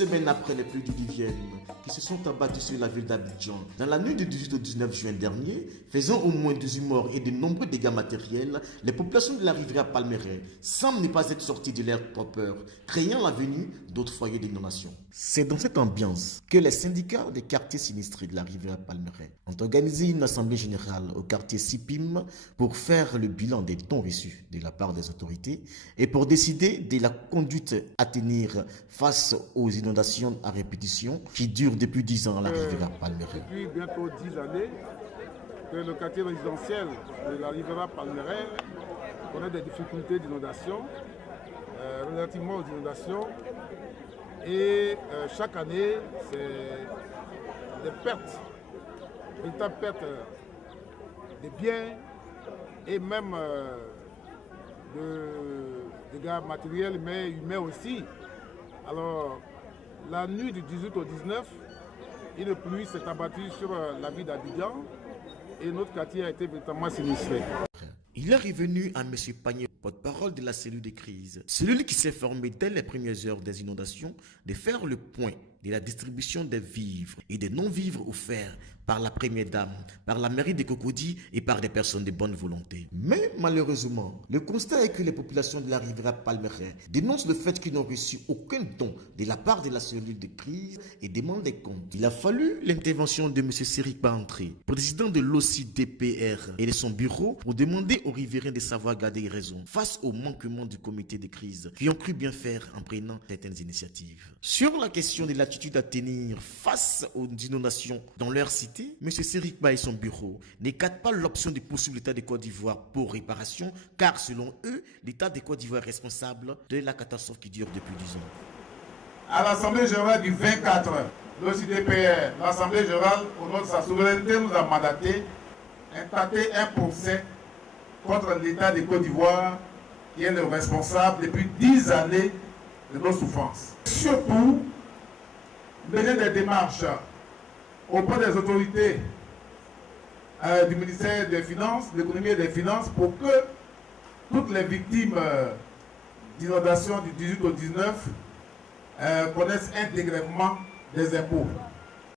semaines après les pluies diluviennes qui se sont abattues sur la ville d'Abidjan, dans la nuit du 18 au 19 juin dernier, faisant au moins 18 morts et de nombreux dégâts matériels, les populations de la rivière Palmeraie semblent ne pas être sorties de leur torpeur, craignant la venue d'autres foyers d'inondation. C'est dans cette ambiance que les syndicats des quartiers sinistrés de la rivière Palmeraie ont organisé une assemblée générale au quartier Sipim pour faire le bilan des dons reçus de la part des autorités et pour décider de la conduite à tenir face aux inondations à répétition qui durent depuis 10 ans à la rivière Palmeraie. Depuis bientôt 10 années que le quartier résidentiel de la rivière Palmeraie connaît des difficultés d'inondation, relativement aux inondations. Et chaque année, c'est des pertes, véritables pertes de biens et même de dégâts matériels, mais humains aussi. Alors, la nuit du 18 au 19, une pluie s'est abattue sur la ville d'Abidjan et notre quartier a été véritablement sinistré. Il est revenu à M. Pagné, porte-parole de la cellule de crise, cellule qui s'est formée dès les premières heures des inondations, de faire le point de la distribution des vivres et des non-vivres offerts par la première dame, par la mairie de Cocody et par des personnes de bonne volonté. Mais malheureusement, le constat est que les populations de la rivière Palmeraie dénoncent le fait qu'ils n'ont reçu aucun don de la part de la cellule de crise et demandent des comptes. Il a fallu l'intervention de M. Céric Bantré, président de l'OCDPR et de son bureau pour demander aux riverains de savoir garder raison face au manquement du comité de crise qui ont cru bien faire en prenant certaines initiatives. Sur la question de l'attitude à tenir face aux inondations dans leur cité, M. Céric Ba et son bureau n'écartent pas l'option de poursuivre l'État de Côte d'Ivoire pour réparation, car selon eux, l'État de Côte d'Ivoire est responsable de la catastrophe qui dure depuis 10 ans. À l'Assemblée générale du 24, l'OCDPR, l'Assemblée générale, au nom de sa souveraineté, nous a mandaté d'installer un procès contre l'État de Côte d'Ivoire qui est le responsable depuis 10 années de nos souffrances. Surtout, mener des démarches auprès des autorités du ministère des Finances, de l'économie et des Finances, pour que toutes les victimes d'inondations du 18 au 19 connaissent un dégrèvement des impôts.